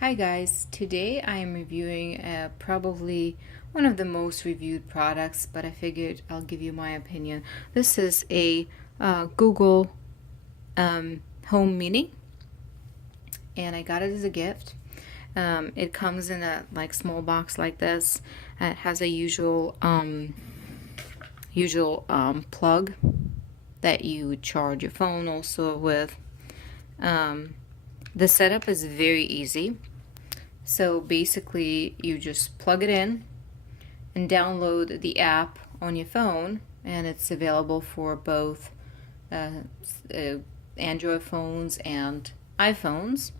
Hi guys, today I am reviewing probably one of the most reviewed products, but I figured I'll give you my opinion. This is a Google Home Mini, and I got it as a gift. It comes in a small box like this. It has a usual plug that you would charge your phone also with. The setup is very easy. So basically, you just plug it in and download the app on your phone, and it's available for both uh, Android phones and iPhones.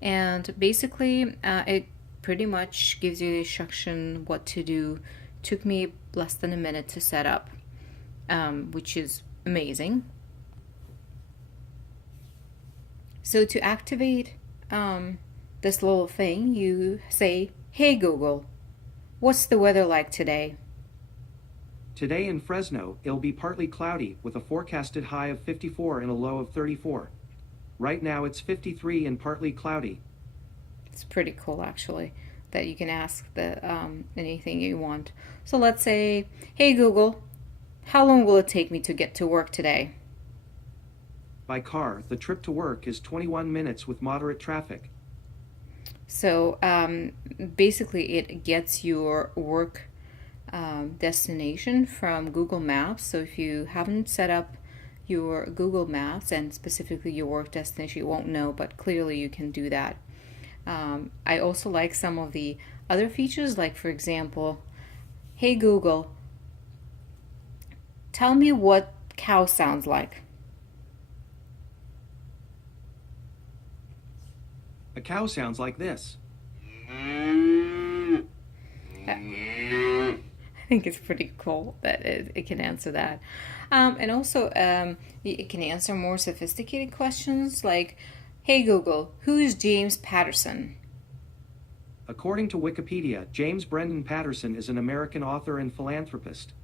And basically, it pretty much gives you the instruction what to do. Took me less than a minute to set up, which is amazing. So to activate this little thing, you say, "Hey Google, what's the weather like today?" Today in Fresno, it'll be partly cloudy with a forecasted high of 54 and a low of 34. Right now it's 53 and partly cloudy. It's pretty cool actually that you can ask the anything you want. So let's say, "Hey Google, how long will it take me to get to work today?" By car, the trip to work is 21 minutes with moderate traffic. So basically, it gets your work destination from Google Maps. So if you haven't set up your Google Maps and specifically your work destination, you won't know, but clearly you can do that. I also like some of the other features, like for example, "Hey Google, tell me what cow sounds like." A cow sounds like this. I think it's pretty cool that it can answer that. And also, it can answer more sophisticated questions like, "Hey Google, who is James Patterson?" According to Wikipedia, James Brendan Patterson is an American author and philanthropist.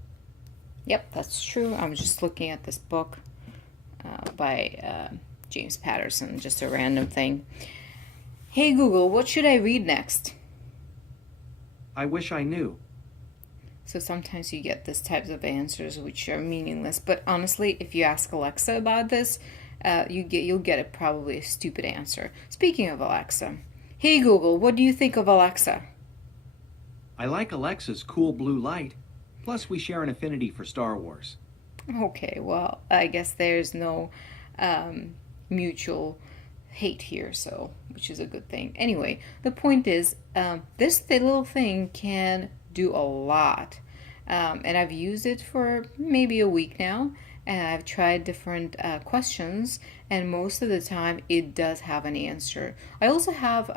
Yep, that's true. I was just looking at this book by James Patterson, just a random thing. "Hey Google, what should I read next?" I wish I knew. So sometimes you get this types of answers which are meaningless. But honestly, if you ask Alexa about this, you'll get probably a stupid answer. Speaking of Alexa, "Hey Google, what do you think of Alexa?" I like Alexa's cool blue light. Plus, we share an affinity for Star Wars. Okay, well, I guess there's no mutual hate here, so which is a good thing. Anyway, the point is, this little thing can do a lot, and I've used it for maybe a week now. And I've tried different questions, and most of the time it does have an answer. I also have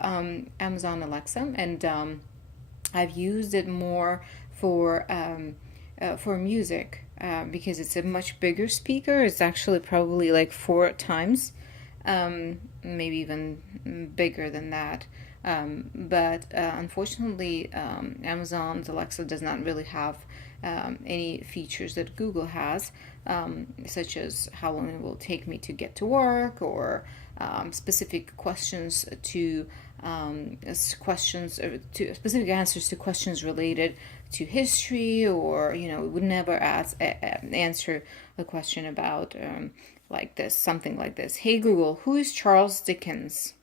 Amazon Alexa, and I've used it more for music because it's a much bigger speaker. It's actually probably like four times, maybe even bigger than that. But unfortunately, Amazon's Alexa does not really have any features that Google has, such as how long it will take me to get to work or specific questions to questions to specific answers to questions related to history, or it would never answer a question about like this, something like this. "Hey Google, who is Charles Dickens?"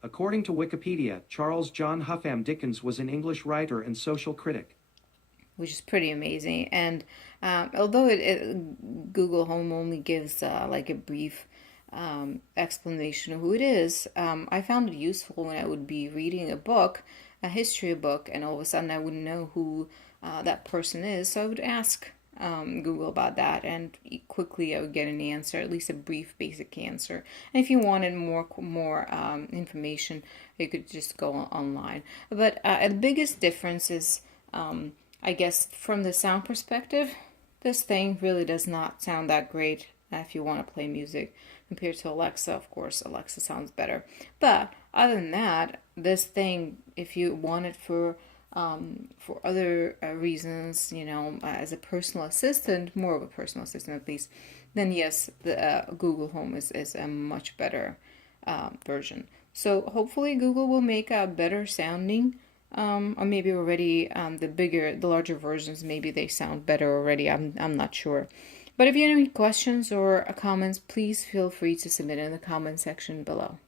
According to Wikipedia, Charles John Huffam Dickens was an English writer and social critic. Which is pretty amazing. And although Google Home only gives like a brief explanation of who it is, I found it useful when I would be reading a book, a history book, and all of a sudden I wouldn't know who that person is. So I would ask Google about that, and quickly I would get an answer, at least a brief, basic answer. And if you wanted more information, you could just go online. But the biggest difference is, I guess, from the sound perspective, this thing really does not sound that great if you want to play music compared to Alexa. Of course, Alexa sounds better. But other than that, this thing, if you want it for other reasons, as a personal assistant, more of a personal assistant at least, then yes, the Google Home is a much better version. So hopefully Google will make a better sounding, or maybe already the larger versions, maybe they sound better already. I'm not sure. But if you have any questions or comments, please feel free to submit in the comment section below.